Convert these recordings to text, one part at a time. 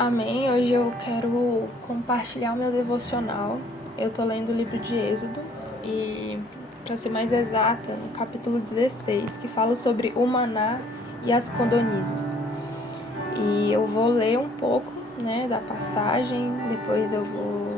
Amém. Hoje eu quero compartilhar o meu devocional. Eu tô lendo o livro de Êxodo e, para ser mais exata, no capítulo 16, que fala sobre o maná e as codornizes. E eu vou ler um pouco, da passagem, depois eu vou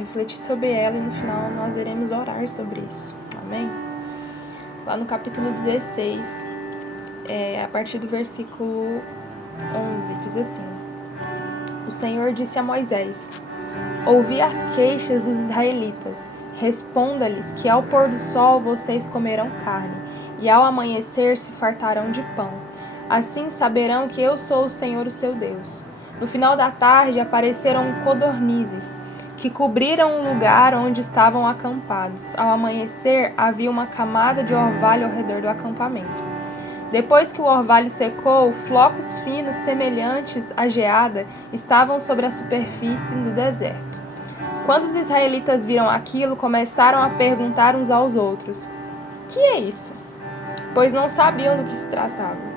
refletir sobre ela e no final nós iremos orar sobre isso. Amém? Lá no capítulo 16, a partir do versículo 11, diz assim: O Senhor disse a Moisés: Ouvi as queixas dos israelitas. Responda-lhes que ao pôr do sol vocês comerão carne, e ao amanhecer se fartarão de pão. Assim saberão que eu sou o Senhor, o seu Deus. No final da tarde apareceram codornizes, que cobriram o lugar onde estavam acampados. Ao amanhecer havia uma camada de orvalho ao redor do acampamento. Depois que o orvalho secou, flocos finos semelhantes à geada estavam sobre a superfície do deserto. Quando os israelitas viram aquilo, começaram a perguntar uns aos outros: "Que é isso?" Pois não sabiam do que se tratava.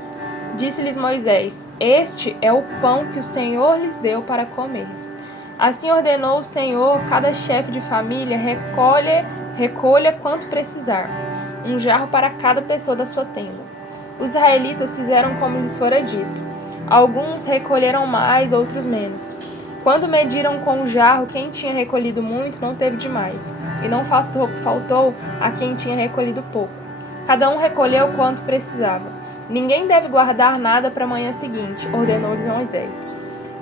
Disse-lhes Moisés: "Este é o pão que o Senhor lhes deu para comer." Assim ordenou o Senhor: cada chefe de família recolha quanto precisar, um jarro para cada pessoa da sua tenda. Os israelitas fizeram como lhes fora dito. Alguns recolheram mais, outros menos. Quando mediram com o jarro, quem tinha recolhido muito não teve demais, e não faltou a quem tinha recolhido pouco. Cada um recolheu quanto precisava. Ninguém deve guardar nada para a manhã seguinte, ordenou-lhes Moisés.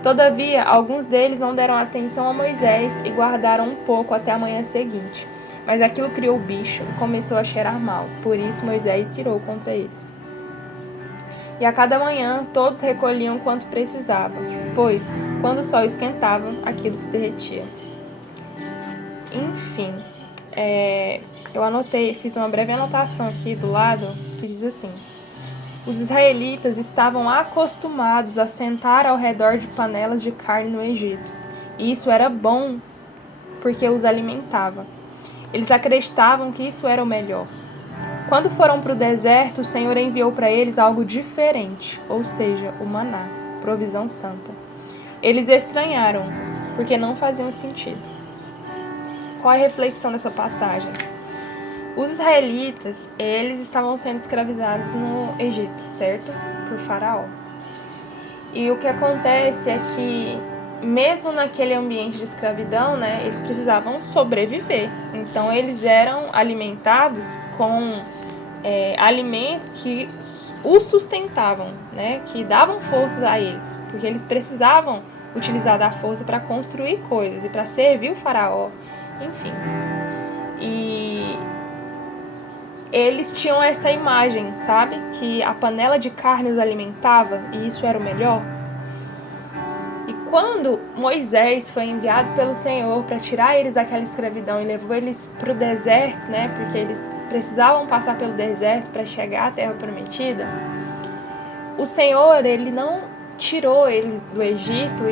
Todavia, alguns deles não deram atenção a Moisés e guardaram um pouco até a manhã seguinte. Mas aquilo criou bicho e começou a cheirar mal, por isso Moisés tirou contra eles. E a cada manhã todos recolhiam quanto precisavam, pois, quando o sol esquentava, aquilo se derretia. Enfim, eu fiz uma breve anotação aqui do lado, que diz assim: os israelitas estavam acostumados a sentar ao redor de panelas de carne no Egito, e isso era bom porque os alimentava. Eles acreditavam que isso era o melhor. Quando foram para o deserto, o Senhor enviou para eles algo diferente, ou seja, o maná, provisão santa. Eles estranharam, porque não faziam sentido. Qual é a reflexão dessa passagem? Os israelitas, eles estavam sendo escravizados no Egito, certo? Por Faraó. E o que acontece é que, mesmo naquele ambiente de escravidão, eles precisavam sobreviver. Então, eles eram alimentados com alimentos que os sustentavam, que davam força a eles, porque eles precisavam utilizar da força para construir coisas e para servir o faraó, enfim. E eles tinham essa imagem, sabe? Que a panela de carne os alimentava e isso era o melhor. E quando Moisés foi enviado pelo Senhor para tirar eles daquela escravidão e levou eles para o deserto, porque eles precisavam passar pelo deserto para chegar à Terra Prometida, o Senhor, ele não tirou eles do Egito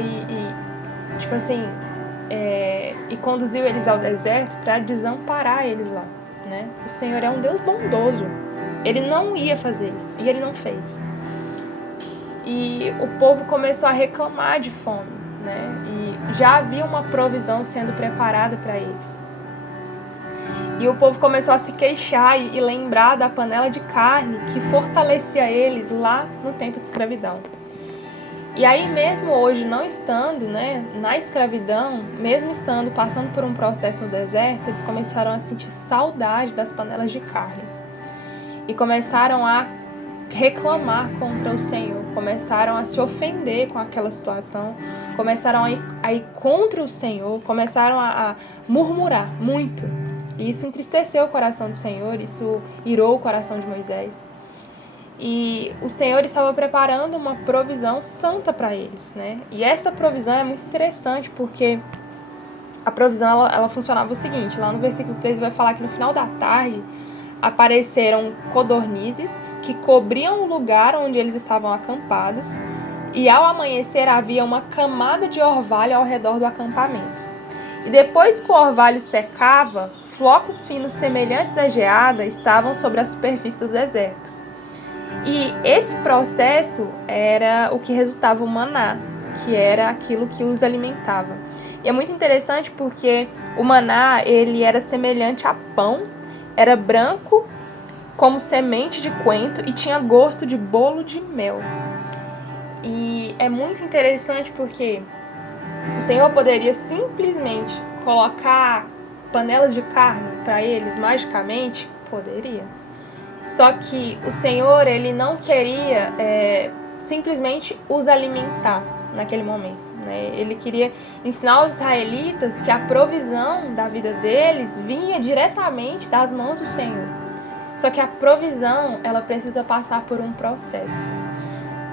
e conduziu eles ao deserto para desamparar eles lá, O Senhor é um Deus bondoso. Ele não ia fazer isso e ele não fez. E o povo começou a reclamar de fome, E já havia uma provisão sendo preparada para eles. E o povo começou a se queixar e lembrar da panela de carne que fortalecia eles lá no tempo de escravidão. E aí, mesmo hoje não estando, na escravidão, mesmo estando passando por um processo no deserto, eles começaram a sentir saudade das panelas de carne. E começaram a reclamar contra o Senhor, começaram a se ofender com aquela situação, começaram a ir contra o Senhor, começaram a murmurar muito. E isso entristeceu o coração do Senhor, isso irou o coração de Moisés. E o Senhor estava preparando uma provisão santa para eles, E essa provisão é muito interessante porque a provisão ela funcionava o seguinte: lá no versículo 13 vai falar que no final da tarde apareceram codornizes que cobriam o lugar onde eles estavam acampados, e ao amanhecer havia uma camada de orvalho ao redor do acampamento. E depois que o orvalho secava, flocos finos semelhantes à geada estavam sobre a superfície do deserto. E esse processo era o que resultava o maná, que era aquilo que os alimentava. E é muito interessante porque o maná, ele era semelhante a pão, era branco como semente de coentro e tinha gosto de bolo de mel. E é muito interessante porque o Senhor poderia simplesmente colocar panelas de carne para eles magicamente? Poderia. Só que o Senhor, ele não queria simplesmente os alimentar naquele momento, né? Ele queria ensinar os israelitas que a provisão da vida deles vinha diretamente das mãos do Senhor. Só que a provisão, ela precisa passar por um processo.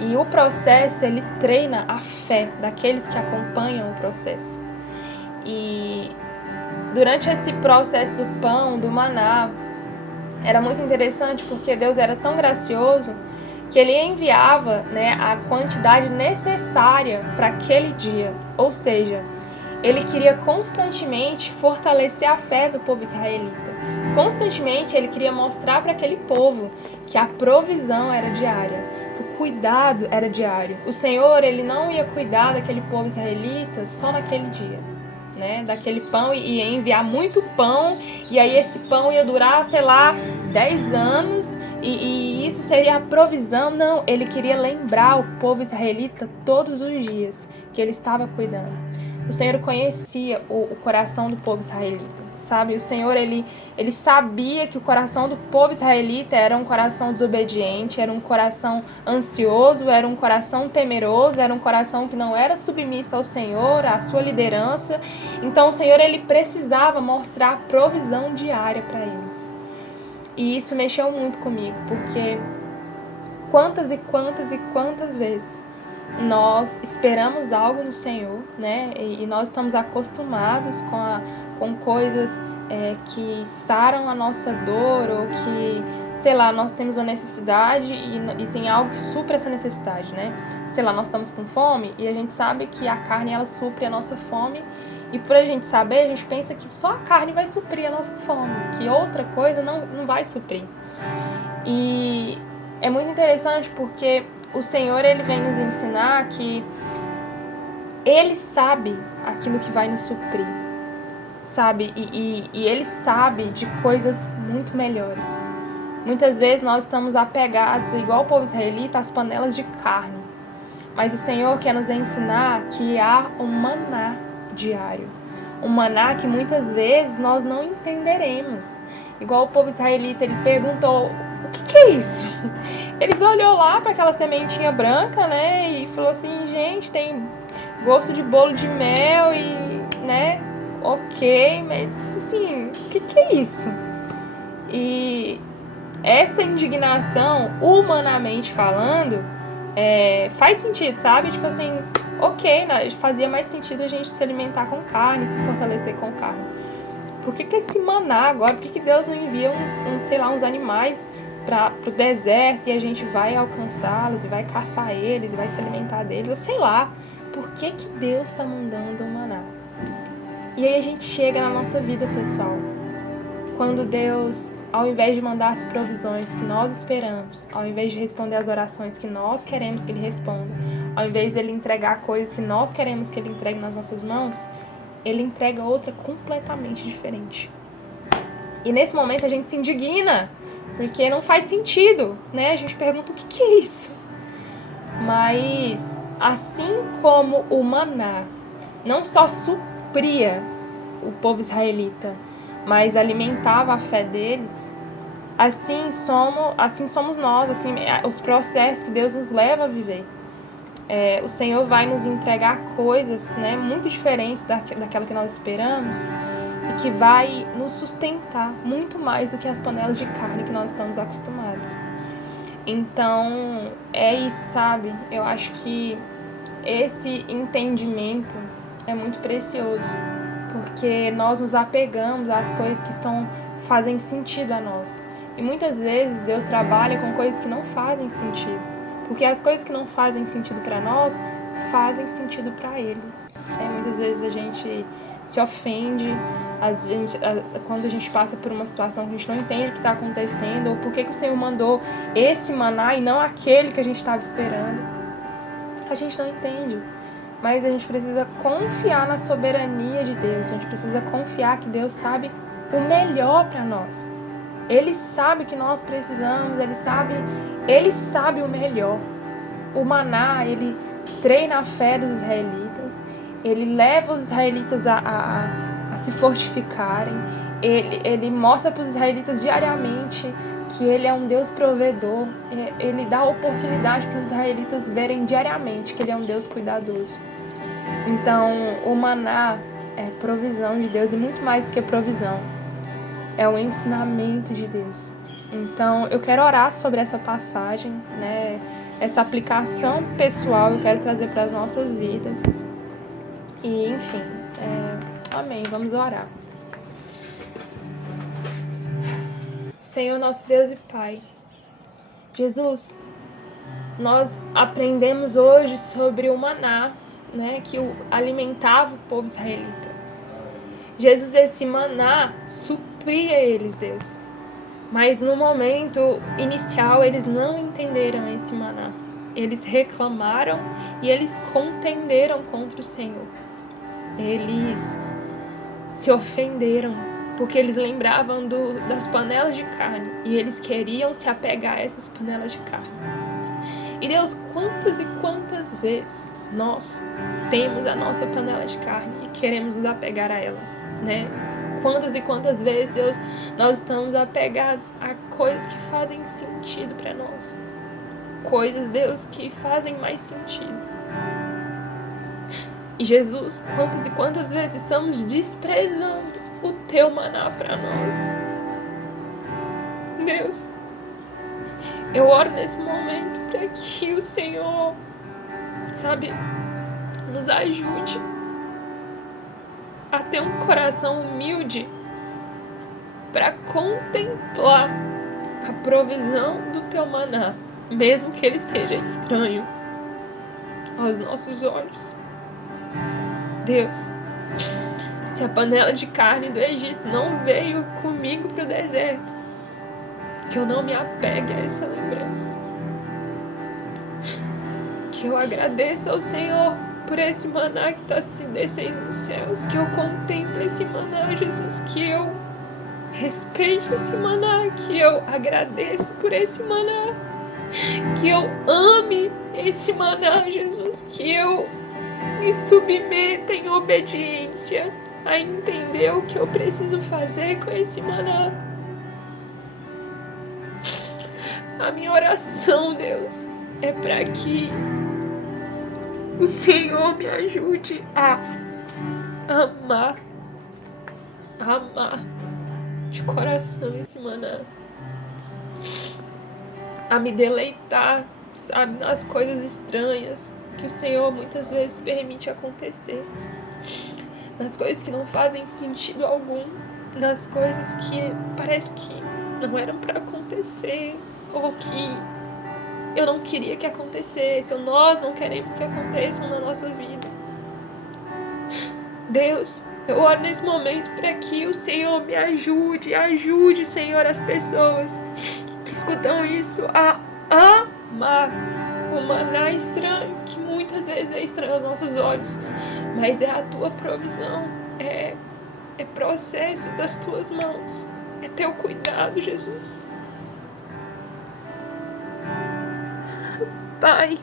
E o processo, ele treina a fé daqueles que acompanham o processo. E durante esse processo do pão, do maná, era muito interessante porque Deus era tão gracioso que ele enviava, né, a quantidade necessária para aquele dia. Ou seja, ele queria constantemente fortalecer a fé do povo israelita. Constantemente ele queria mostrar para aquele povo que a provisão era diária, que o cuidado era diário. O Senhor, ele não ia cuidar daquele povo israelita só naquele dia, né? Daquele pão, e ia enviar muito pão, e aí esse pão ia durar, 10 anos, e isso seria a provisão. Não, ele queria lembrar o povo israelita todos os dias que ele estava cuidando. O Senhor conhecia o coração do povo israelita, sabe? O Senhor, ele sabia que o coração do povo israelita era um coração desobediente, era um coração ansioso, era um coração temeroso, era um coração que não era submisso ao Senhor, à sua liderança. Então o Senhor, ele precisava mostrar a provisão diária para eles. E isso mexeu muito comigo, porque quantas e quantas e quantas vezes nós esperamos algo no Senhor, né? E nós estamos acostumados com coisas que saram a nossa dor, ou que, nós temos uma necessidade e tem algo que supre essa necessidade, né? Nós estamos com fome e a gente sabe que a carne, ela supre a nossa fome, e por a gente saber, a gente pensa que só a carne vai suprir a nossa fome, que outra coisa não vai suprir. E é muito interessante porque o Senhor, ele vem nos ensinar que ele sabe aquilo que vai nos suprir, sabe? E ele sabe de coisas muito melhores. Muitas vezes nós estamos apegados, igual o povo israelita, às panelas de carne. Mas o Senhor quer nos ensinar que há um maná diário. Um maná que muitas vezes nós não entenderemos. Igual o povo israelita, ele perguntou: o que é isso? Eles olhou lá para aquela sementinha branca, né, e falou assim: gente, tem gosto de bolo de mel e, né, ok, mas assim, o que é isso? E essa indignação, humanamente falando, faz sentido, sabe? Tipo assim, ok, né, fazia mais sentido a gente se alimentar com carne, se fortalecer com carne. Por que esse maná agora? Por que Deus não envia uns animais para o deserto e a gente vai alcançá-los e vai caçar eles e vai se alimentar deles? Eu sei lá. Por que Deus está mandando um maná? E aí a gente chega na nossa vida, pessoal. Quando Deus, ao invés de mandar as provisões que nós esperamos, ao invés de responder as orações que nós queremos que Ele responda, ao invés dele entregar coisas que nós queremos que Ele entregue nas nossas mãos, Ele entrega outra completamente diferente. E nesse momento a gente se indigna, porque não faz sentido, né? A gente pergunta: o que é isso? Mas assim como o maná não só supria o povo israelita, mas alimentava a fé deles, assim somos nós, assim, os processos que Deus nos leva a viver. O Senhor vai nos entregar coisas, né, muito diferentes daquela que nós esperamos, e que vai nos sustentar muito mais do que as panelas de carne que nós estamos acostumados. Então, é isso, sabe? Eu acho que esse entendimento é muito precioso, porque nós nos apegamos às coisas que fazem sentido a nós. E muitas vezes Deus trabalha com coisas que não fazem sentido, porque as coisas que não fazem sentido para nós fazem sentido para Ele. Muitas vezes a gente se ofende quando a gente passa por uma situação que a gente não entende o que está acontecendo, ou por que o Senhor mandou esse maná e não aquele que a gente estava esperando. A gente não entende. mas a gente precisa confiar na soberania de Deus. A gente precisa confiar que Deus sabe o melhor para nós. Ele sabe que nós precisamos, ele sabe o melhor. O maná, ele treina a fé dos israelitas, ele leva os israelitas a se fortificarem, ele mostra para os israelitas diariamente que ele é um Deus provedor, ele dá oportunidade para os israelitas verem diariamente que ele é um Deus cuidadoso. Então, o maná é provisão de Deus, e muito mais do que provisão, é o ensinamento de Deus. Então, eu quero orar sobre essa passagem, né? Essa aplicação pessoal eu quero trazer para as nossas vidas. E, enfim, amém. Vamos orar. Senhor, nosso Deus e Pai, Jesus, nós aprendemos hoje sobre o maná, né, que alimentava o povo israelita. Jesus, esse maná supria eles, Deus. Mas no momento inicial eles não entenderam esse maná. Eles reclamaram e eles contenderam contra o Senhor. Eles se ofenderam porque eles lembravam das panelas de carne e eles queriam se apegar a essas panelas de carne. E Deus, quantas e quantas vezes nós temos a nossa panela de carne e queremos nos apegar a ela, né? Quantas e quantas vezes, Deus, nós estamos apegados a coisas que fazem sentido para nós. Coisas, Deus, que fazem mais sentido. E Jesus, quantas e quantas vezes estamos desprezando o teu maná para nós. Deus, eu oro nesse momento para que o Senhor, nos ajude a ter um coração humilde para contemplar a provisão do teu maná, mesmo que ele seja estranho aos nossos olhos. Deus, se a panela de carne do Egito não veio comigo para o deserto, que eu não me apegue a essa lembrança. Que eu agradeça ao Senhor por esse maná que está se descendo dos céus, que eu contemple esse maná, Jesus, que eu respeite esse maná, que eu agradeça por esse maná, que eu ame esse maná, Jesus, que eu me submeta em obediência a entender o que eu preciso fazer com esse maná. A minha oração, Deus, é para que o Senhor me ajude a amar de coração esse maná, a me deleitar, nas coisas estranhas que o Senhor muitas vezes permite acontecer, nas coisas que não fazem sentido algum, nas coisas que parece que não eram para acontecer, ou que eu não queria que acontecesse, ou nós não queremos que aconteçam na nossa vida. Deus, eu oro nesse momento para que o Senhor me ajude, Senhor, as pessoas que escutam isso a amar o maná estranho, que muitas vezes é estranho aos nossos olhos, mas é a tua provisão, é processo das tuas mãos, é teu cuidado, Jesus. Pai,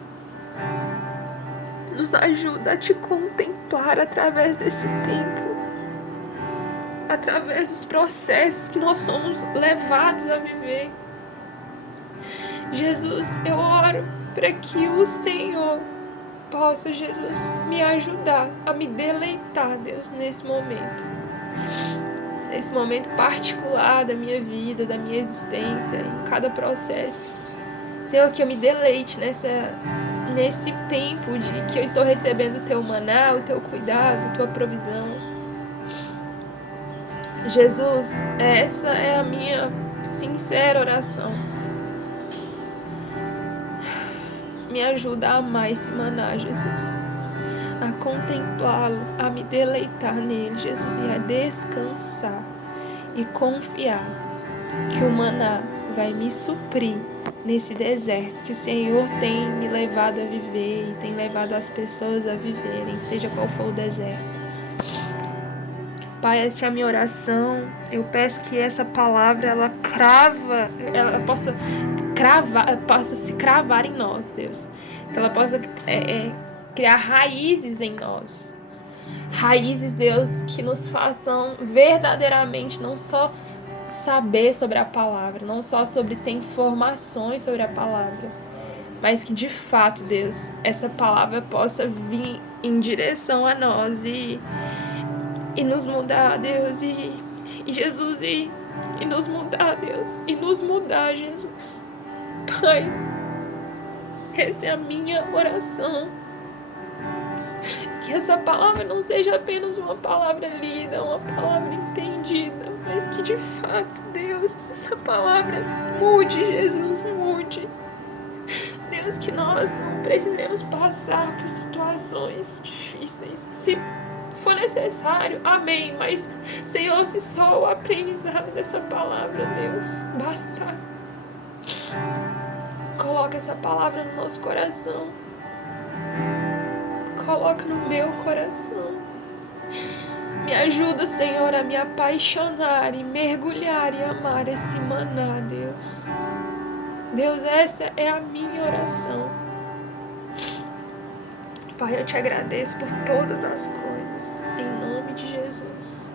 nos ajuda a te contemplar através desse tempo, através dos processos que nós somos levados a viver. Jesus, eu oro para que o Senhor possa, Jesus, me ajudar a me deleitar, Deus, nesse momento particular da minha vida, da minha existência, em cada processo. Senhor, que eu me deleite nesse tempo de que eu estou recebendo o teu maná, o teu cuidado, a tua provisão. Jesus, essa é a minha sincera oração. Me ajuda a amar esse maná, Jesus, a contemplá-lo, a me deleitar nele, Jesus, e a descansar e confiar que o maná vai me suprir nesse deserto que o Senhor tem me levado a viver e tem levado as pessoas a viverem, seja qual for o deserto. Pai, essa é a minha oração. Eu peço que essa palavra ela possa se cravar em nós, Deus. Que ela possa criar raízes em nós. Raízes, Deus, que nos façam verdadeiramente não só saber sobre a palavra, não só sobre ter informações sobre a palavra, mas que de fato, Deus, essa palavra possa vir em direção a nós e nos mudar, Deus, e Jesus, e nos mudar, Deus, e nos mudar, Jesus. Pai, essa é a minha oração. Que essa palavra não seja apenas uma palavra lida, uma palavra entendida, mas que de fato, Deus, essa palavra mude, Jesus, mude. Deus, que nós não precisemos passar por situações difíceis, se for necessário, amém, mas, Senhor, se só o aprendizado dessa palavra, Deus, bastar. Coloca essa palavra no nosso coração. Coloca no meu coração. Me ajuda, Senhor, a me apaixonar e mergulhar e amar esse maná, Deus. Deus, essa é a minha oração. Pai, eu te agradeço por todas as coisas. Em nome de Jesus.